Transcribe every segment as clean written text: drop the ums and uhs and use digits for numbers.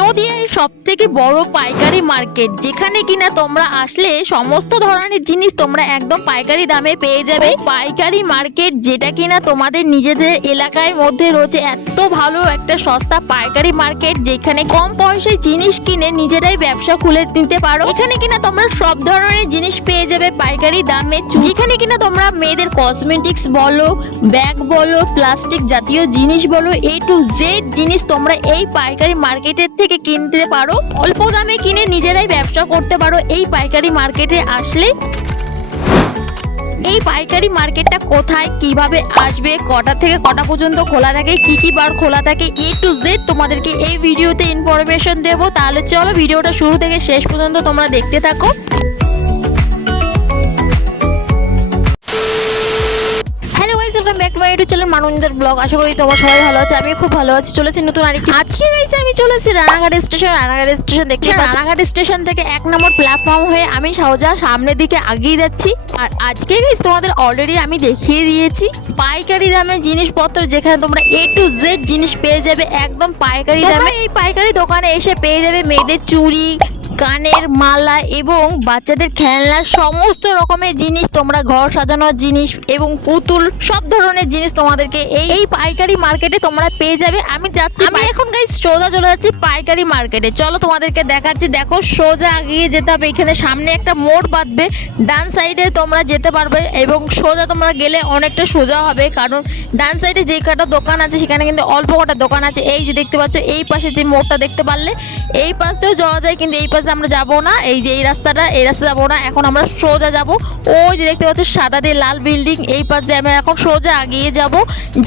নদিয়ার সবথেকে বড় পাইকারি মার্কেট, যেখানে কিনা তোমরা আসলে সমস্ত ধরনের জিনিস তোমরা একদম পাইকারি দামে পেয়ে যাবে। পাইকারি মার্কেট যেটা কিনা তোমাদের নিজেদের এলাকার মধ্যে রয়েছে, এত ভালো একটা সস্তা পাইকারি মার্কেট যেখানে কম পয়সায় জিনিস কিনে নিজেরাই ব্যবসা খুলে নিতে পারো। এখানে কিনা তোমরা সব ধরনের জিনিস পেয়ে যাবে পাইকারি দামে, যেখানে কিনা তোমরা মেয়েদের কসমেটিক্স বলো, ব্যাগ বলো, প্লাস্টিক জাতীয় জিনিস বলো, A to Z জিনিস তোমরা এই পাইকারি মার্কেটের থেকে কিনতে পারো। অল্প দামে কিনে নিজেরাই ব্যবসা করতে পারো এই পাইকারি মার্কেটে আসলে। এই পাইকারি মার্কেটটা কোথায়, কিভাবে আসবে, কটা থেকে কটা পর্যন্ত খোলা থাকে, কি কি বার খোলা থাকে, A to Z তোমাদেরকে এই ভিডিওতে ইনফরমেশন দেব। তাহলে চলো ভিডিওটা শুরু থেকে শেষ পর্যন্ত তোমরা দেখতে থাকো। Welcome back to my YouTube channel মানুঞ্জার ব্লগ। আশা করি তোমার সবাই ভালো আছে, আমি খুব ভালো আছি। চলেছি নতুন আরেকটি। আজকে গাইছে আমি চলেছি রানাঘাট স্টেশন। রানাঘাট স্টেশন দেখতে রানাঘাট স্টেশন থেকে 1 নম্বর প্ল্যাটফর্ম হয়ে আমি সোজা সামনের দিকে এগিয়ে যাচ্ছি। আর আজকে গাইস তোমাদের অলরেডি আমি দেখিয়ে দিয়েছি পাইকারি দামে জিনিসপত্র, যেখানে তোমরা A to Z জিনিস পেয়ে যাবে একদম পাইকারি দামে। এই পাইকারি দোকানে এসে পেয়ে যাবে মেয়েদের চুড়ি, কানের মালা এবং বাচ্চাদের খেলনা, সমস্ত রকমের জিনিস, তোমরা ঘর সাজানোর জিনিস এবং পুতুল, সব ধরনের জিনিস তোমাদেরকে এই পাইকারি মার্কেটে তোমরা পেয়ে যাবে। আমি এখন গাইস সোজা চলে যাচ্ছি পাইকারি মার্কেটে। চলো তোমাদেরকে দেখাচ্ছি। দেখো সোজা এগিয়ে যেতে হবে, এখানে সামনে একটা মোড় বাঁধবে, ডান সাইডে তোমরা যেতে পারবে এবং সোজা তোমরা গেলে অনেকটা সোজা হবে, কারণ ডান সাইডে যে কটা দোকান আছে সেখানে কিন্তু অল্প কটা দোকান আছে। এই যে দেখতে পাচ্ছ, এই পাশে যে মোড়টা দেখতে পারলে, এই পাশেও যাওয়া যায়, কিন্তু এই পাশে আমরা যাবো না। এই যে এই রাস্তা যাবো না, এখন আমরা সোজা যাব। ওই যে দেখতে পাচ্ছ সাদা দিয়ে লাল বিল্ডিং, এই পাশে আমরা এখন সোজা এগিয়ে যাব।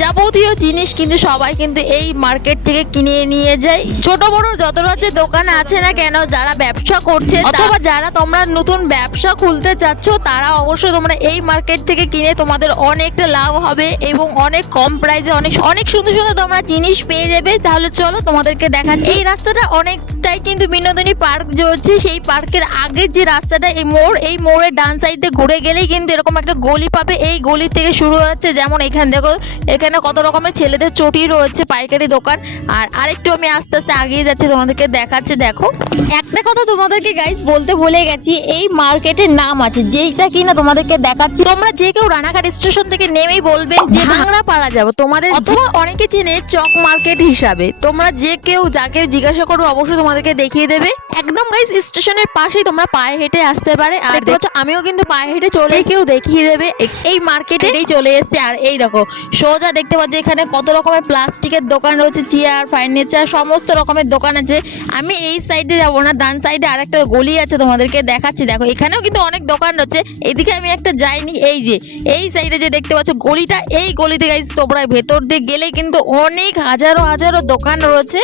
যাবতীয় জিনিস কিন্তু সবাই কিন্তু এই মার্কেট থেকে কিনে নিয়ে যায়। ছোট বড় যত রাজ্যের দোকান আছে না কেন, যারা ব্যবসা করছে অথবা যারা তোমরা নতুন ব্যবসা খুলতে চাচ্ছ, তারা অবশ্যই তোমরা এই মার্কেট থেকে কিনে তোমাদের অনেকটা লাভ হবে এবং অনেক কম প্রাইসে অনেক সুন্দর সুন্দর তোমরা জিনিস পেয়ে যাবে। তাহলে চলো তোমাদেরকে দেখাচ্ছি। এই রাস্তাটা অনেকটাই কিন্তু বিনোদনী পার্ক চলছে। সেই পার্কের আগের যে রাস্তাটা, এই মোড়ের ডান সাইডে ঘুরে গেলেই কিন্তু এরকম একটা গলি পাবে। এই গলি থেকে শুরু হচ্ছে, যেমন এখানে দেখো, এখানে কত রকমের ছেলেদের চটি রয়েছে, পাইকারি দোকান। আর আরেকটু আমি আস্তে আস্তে এগিয়ে যাচ্ছি, তোমাদেরকে দেখাচ্ছি। দেখো একটা কথা তোমাদেরকে গাইস বলতে ভুলে গেছি, এই মার্কেটের নাম আছে যেটা কিনা তোমাদেরকে দেখাচ্ছি। তোমরা যে কেউ রানাঘাট স্টেশন থেকে নেমেই বলবেন যে ভাঙড়াপাড়া যাবো, তোমাদের অথবা অনেকে চেনে চক মার্কেট হিসাবে। তোমরা যে কেউ যাকে জিজ্ঞাসা করো অবশ্যই তোমাদেরকে দেখিয়ে দেবে। একদম গাইস স্টেশনের পাশেই তোমরা পায়ে হেঁটে আসতে পারে। আর দেখো আমিও কিন্তু পায়ে হেঁটে চলে, কেউ দেখিয়ে দেবে। এই মার্কেটেই চলে এসেছে। আর এই দেখো সোজা দেখতে পাচ্ছ এখানে কত রকমের প্লাস্টিকের দোকান রয়েছে, চেয়ার, ফার্নিচার, সমস্ত রকমের দোকান আছে। আমি এই সাইডে যাবো না, ডান সাইডে আরেকটা গলি আছে, তোমাদেরকে দেখাচ্ছি। দেখো এখানেও কিন্তু অনেক দোকান রয়েছে। এদিকে আমি একটা যাইনি। এই যে এই সাইডে যে দেখতে পাচ্ছ গলিটা, এই গলিতে গাইস তোমরা ভেতর দিয়ে গেলে কিন্তু অনেক হাজারো হাজারো দোকান রয়েছে।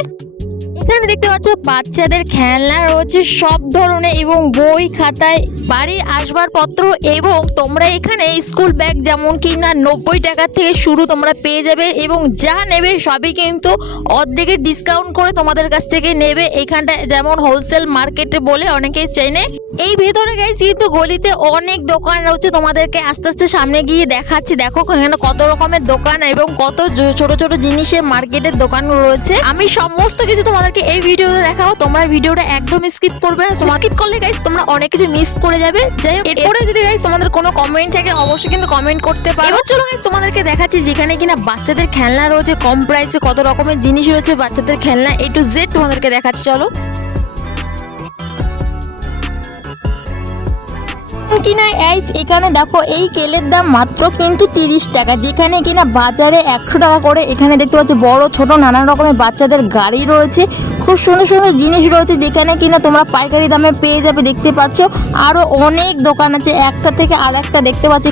এখানে দেখতে পাচ্ছ বাচ্চাদের খেলনা রয়েছে সব ধরনের এবং বই, খাতায়, বাড়ির আসবাবপত্র, এবং তোমরা এখানে স্কুল ব্যাগ যেমন কিনা 90 টাকা থেকে শুরু তোমরা পেয়ে যাবে এবং যা নেবে সবই কিন্তু অর্ধেকের ডিসকাউন্ট করে তোমাদের কাছ থেকে নেবে। এখানটা যেমন হোলসেল মার্কেটে বলে অনেকেই চেনে। এই ভেতরে গাইস কিন্তু গলিতে অনেক দোকান রয়েছে, তোমাদেরকে আস্তে আস্তে সামনে গিয়ে দেখাচ্ছি। দেখো এখানে কত রকমের দোকান এবং কত ছোট ছোট জিনিসের মার্কেটের দোকান রয়েছে। আমি সমস্ত কিছু তোমাদেরকে এই ভিডিওতে দেখাবো, তোমরা ভিডিওটা একদম স্কিপ করবে না। স্কিপ করলে গাইস তোমরা অনেক কিছু মিস করে যাবে। যাই হোক, এরপরে যদি গাইস তোমাদের কোনো কমেন্ট থাকে অবশ্যই কিন্তু কমেন্ট করতে পারো। এবার চলো গাইস তোমাদেরকে দেখাচ্ছি যেখানে কিনা বাচ্চাদের খেলনা রয়েছে কম প্রাইসে, কত রকমের জিনিস রয়েছে বাচ্চাদের খেলনা A to Z তোমাদেরকে দেখাচ্ছি। চলো কিনা এখানে দেখো এই কেলের দাম মাত্র কিন্তু 30 টাকা, যেখানে কিনা বাজারে 100 টাকা করে। এখানে দেখতে পাচ্ছি বড় ছোট নানান রকমের বাচ্চাদের গাড়ি রয়েছে, খুব সুন্দর সুন্দর জিনিস রয়েছে, যেখানে কিনা তোমরা পাইকারি দামে পেয়ে যাবে। দেখতে পাচ্ছ আরো অনেক দোকান আছে, একটা থেকে আর একটা দেখতে পাচ্ছি।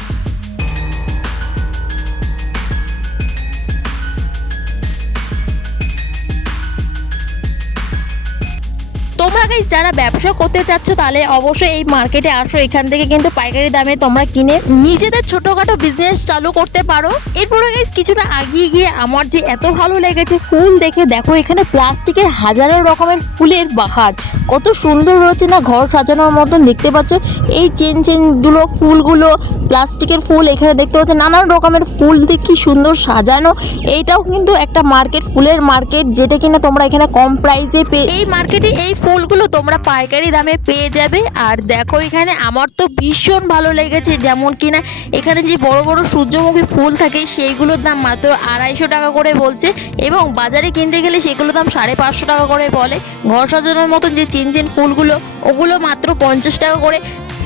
তোমরা গাইস যারা ব্যবসা করতে চাচ্ছ তাহলে অবশ্যই এই মার্কেটে আসো। এখান থেকে কিন্তু পাইকারি দামে তোমরা কিনে নিজেদের ছোটখাটো বিজনেস চালু করতে পারো। এরপরে গাইস কিছুটা এগিয়ে গিয়ে আমার যে এত ভালো লেগেছে ফুল দেখে, দেখো এখানে প্লাস্টিকের হাজারো রকমের ফুলের বাহার, কত সুন্দর রয়েছে না, ঘর সাজানোর মতন দেখতে পাচ্ছ। এই চেনগুলো, ফুলগুলো, প্লাস্টিকের ফুল এখানে দেখতে পাচ্ছ, নানান রকমের ফুল দিয়ে কি সুন্দর সাজানো। এইটাও কিন্তু একটা মার্কেট, ফুলের মার্কেট, যেটা কিনা তোমরা এখানে কম প্রাইসে এই মার্কেটে এই ফুলগুলো তোমরা পাইকারি দামে পেয়ে যাবে। আর দেখো এখানে আমার তো ভীষণ ভালো লেগেছে, যেমন কিনা এখানে যে বড় বড় সূর্যমুখী ফুল থাকে সেইগুলোর দাম মাত্র 250 টাকা করে বলছে, এবং বাজারে কিনতে গেলে সেগুলোর দাম 550 টাকা করে বলে। ঘর সাজানোর মতন যে চেন ফুলগুলো ওগুলো মাত্র 50 টাকা করে।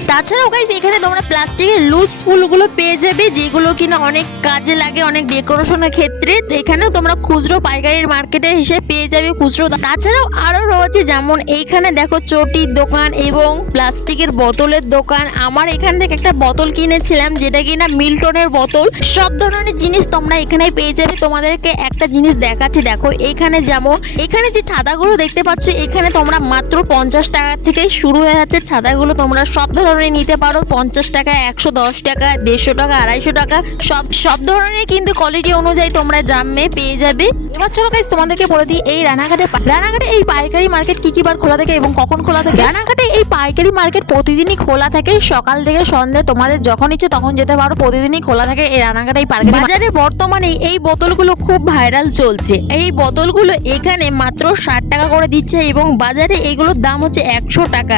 তাছাড়াও গাইস এখানে তোমরা প্লাস্টিকের লুজ ফুলগুলো পেয়ে যাবে, যেগুলো কিনা অনেক কাজে লাগে, অনেক ডেকোরেশনের ক্ষেত্রে। এখানেও তোমরা খুচরো পাইকারির মার্কেটের হিসেবে পেয়ে যাবে খুচরো। তাছাড়াও আরও রয়েছে, যেমন এইখানে দেখো চটির দোকান এবং প্লাস্টিকের বোতলের দোকান। আমার এখান থেকে একটা বোতল কিনেছিলাম, যেটা কিনা মিল্টনের বোতল। সব ধরনের জিনিস তোমরা এখানে পেয়ে যাবে। তোমাদেরকে একটা জিনিস দেখাচ্ছি, দেখো এখানে যেমন এখানে যে ছাতাগুলো দেখতে পাচ্ছ, এখানে তোমরা মাত্র 50 টাকা থেকে শুরু হয়ে যাচ্ছে ছাতাগুলো। তোমরা সব ধরনের নিতে পারো, 50 টাকা, 110 টাকা, 150 টাকা, 250 টাকা, সব ধরনের কিন্তু কোয়ালিটি অনুযায়ী তোমরা দামে পেয়ে যাবে। এবার চলো গাইস তোমাদেরকে বলে দিই এই রানাঘাটে এই পাইকারি মার্কেট কি কি বার খোলা থাকে এবং কখন খোলা থাকে। রানাঘাটে এই পাইকারি মার্কেট প্রতিদিনই খোলা থাকে, সকাল থেকে সন্ধ্যে, তোমাদের যখন ইচ্ছে তখন যেতে পারো। প্রতিদিনই খোলা থাকে এই রানাঘাটে এই পাইকারি বাজারে। বর্তমানে এই বোতলগুলো খুব ভাইরাল চলছে। এই বোতলগুলো এখানে মাত্র 60 টাকা করে দিচ্ছে, এবং বাজারে এগুলোর দাম হচ্ছে 100 টাকা।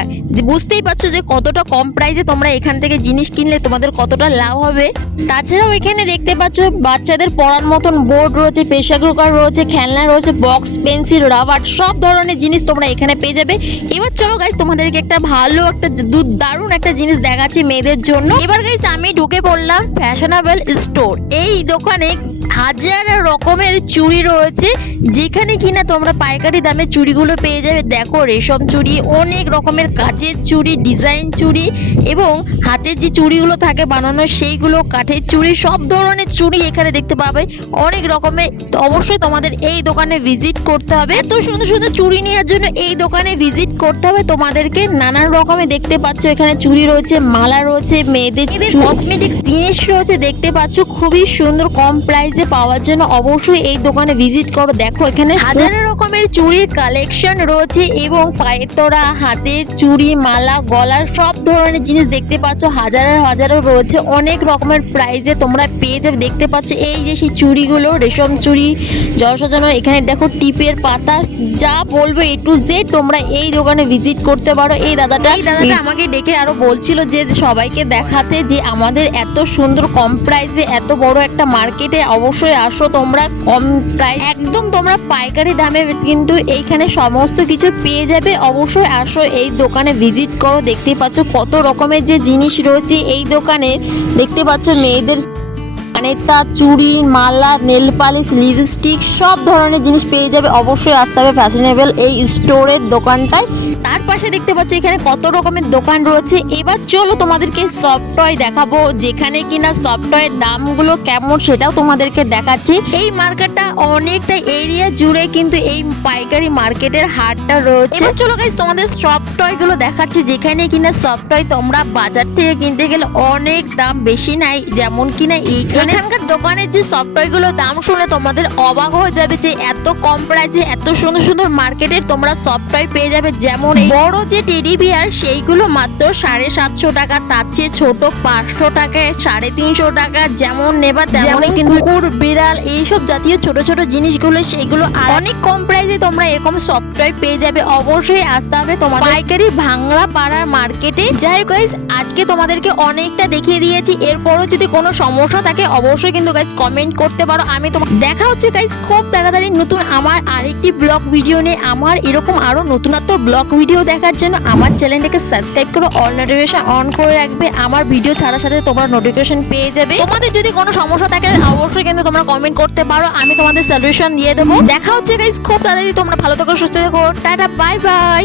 বুঝতেই পারছো যে কতটা কম প্রাইসে তোমরা এখান থেকে জিনিস কিনলে তোমাদের কতটা লাভ হবে। তাছাড়াও এখানে দেখতে পাচ্ছ বাচ্চাদের পড়ার মতন বোর্ড রয়েছে, প্রেসার কুকার রয়েছে, খেলনা রয়েছে, বক্স, পেন্সিল, রাবার, সব ধরনের জিনিস তোমরা এখানে পেয়ে যাবে। এবার চলো গাইস তোমাদেরকে একটা ভালো একটা দারুণ একটা জিনিস দেখাচ্ছি মেয়েদের জন্য। এবার গাইস আমি ঢুকে পড়লাম ফ্যাশনেবল স্টোর। এই দোকানে হাজার রকমের চুড়ি রয়েছে, যেখানে কিনা তোমরা পাইকারি দামে চুড়িগুলো পেয়ে যাবে। দেখো রেশম চুড়ি, অনেক রকমের কাচের চুড়ি, ডিজাইন চুড়ি, এবং হাতের যে চুড়িগুলো থাকে বানানো সেইগুলো, কাঠের চুড়ি, সব ধরনের চুড়ি এখানে দেখতে পাবে অনেক রকমের। অবশ্যই তোমাদের এই দোকানে ভিজিট করতে হবে। এত সুন্দর সুন্দর চুড়ি নেওয়ার জন্য এই দোকানে ভিজিট করতে হবে তোমাদেরকে। নানান রকমের দেখতে পাচ্ছ এখানে চুড়ি রয়েছে, মালা রয়েছে, মেয়েদের কসমেটিক্স জিনিস রয়েছে দেখতে পাচ্ছ, খুবই সুন্দর কম প্রাইসে পাওয়ার জন্য অবশ্যই এই দোকানে ভিজিট করো। দেখো এখানে হাজার রকমের চুড়ির কালেকশন রয়েছে, এবং পায়ের তোড়া, হাতের চুড়ি, মালা, গলার সব ধরনের জিনিস দেখতে পাচ্ছ হাজারো রয়েছে। অনেক রকমের প্রাইসে তোমরা পেয়ে যাবে। দেখতে পাচ্ছ এই যে সেই চুড়িগুলো, রেশম চুড়ি, জল সাজানো, এখানে দেখো টিপের পাতা, যা বলবো A to Z তোমরা এই দোকানে ভিজিট করতে পারো। এই দাদাটা আমাকে ডেকে আরো বলছিল যে সবাইকে দেখাতে যে আমাদের এত সুন্দর কম প্রাইসে এত বড় একটা মার্কেটে অবশ্যই আসো তোমরা। কম প্রাইস একদম তোমরা পাইকারি দামে কিন্তু এইখানে সমস্ত কিছু পেয়ে যাবে। অবশ্যই আসো এই দোকানে ভিজিট করো। দেখতে পাচ্ছ কত রকমের যে জিনিস রয়েছে এই দোকানে। দেখতে পাচ্ছ মেয়েদের কানেরটা, চুড়ি, মালা, নেল পালিশ, লিপস্টিক, সব ধরনের জিনিস পেয়ে যাবে। অবশ্যই আসতে হবে ফ্যাশনেবল এই স্টোরের দোকানটায়। তার পাশে দেখতে পাচ্ছ এখানে কত রকমের দোকান রয়েছে। এবার চলো তোমাদেরকে সফট টয় দেখাবো, যেখানে কিনা সফট টয়ের দামগুলো কেমন সেটাও তোমাদেরকে দেখাচ্ছি। এই মার্কেটটা অনেকটা এরিয়া জুড়ে কিন্তু এই পাইকারি মার্কেটের হাটটা রয়েছে। এবার চলো গাইস তোমাদের সফট টয় গুলো দেখাচ্ছি, যেখানে কিনা সফট টয় তোমরা বাজার থেকে কিনতে গেলে অনেক দাম বেশি নাই। যেমন কিনা এখানকার দোকানের যে সফট টয় গুলো দাম শুনে তোমাদের অবাক হয়ে যাবে যে এত কম প্রাইসে এত সুন্দর সুন্দর মার্কেটের তোমরা সফট টয় পেয়ে যাবে। যেমন বড় যে টেডি বিয়ার সেইগুলো মাত্র 750 টাকা, তার চেয়ে ছোট 500 টাকায়, 350 টাকা, যেমন নেবা তেমন। কিন্তু কুকুর, বিড়াল, এইসব জাতীয় ছোট ছোট জিনিসগুলো সেইগুলো আর অনেক কম প্রাইসে তোমরা এরকম সফট টয় পেয়ে যাবে। অবশ্যই আসতে হবে তোমাদের পাইকারি ভাঙড়া পাড়ার মার্কেটে। যাই হোক গাইস আজকে তোমাদেরকে অনেকটা দেখিয়ে দিয়েছি। এরপরও যদি কোনো সমস্যা থাকে অবশ্যই কিন্তু গাইস কমেন্ট করতে পারো। আমি তোমার দেখা হচ্ছে গাইস খুব তাড়াতাড়ি নতুন আমার আরেকটি ব্লগ ভিডিও নিয়ে। আমার এরকম আরো নতুনত্ব ব্লগ ভিডিও দেখার জন্য আমার চ্যানেলটাকে সাবস্ক্রাইব করো, অল নোটিফিকেশন অন করে রাখবে। আমার ভিডিও ছাড়ার সাথে তোমরা নোটিফিকেশন পেয়ে যাবে। তোমাদের যদি কোনো সমস্যা থাকে অবশ্যই কিন্তু তোমরা কমেন্ট করতে পারো, আমি তোমাদের সলিউশন দিয়ে দেবো। দেখা হচ্ছে গাইস খুব তাড়াতাড়ি। তোমরা ভালো থেকো, সুস্থ থেকো, টাটা, বাই বাই।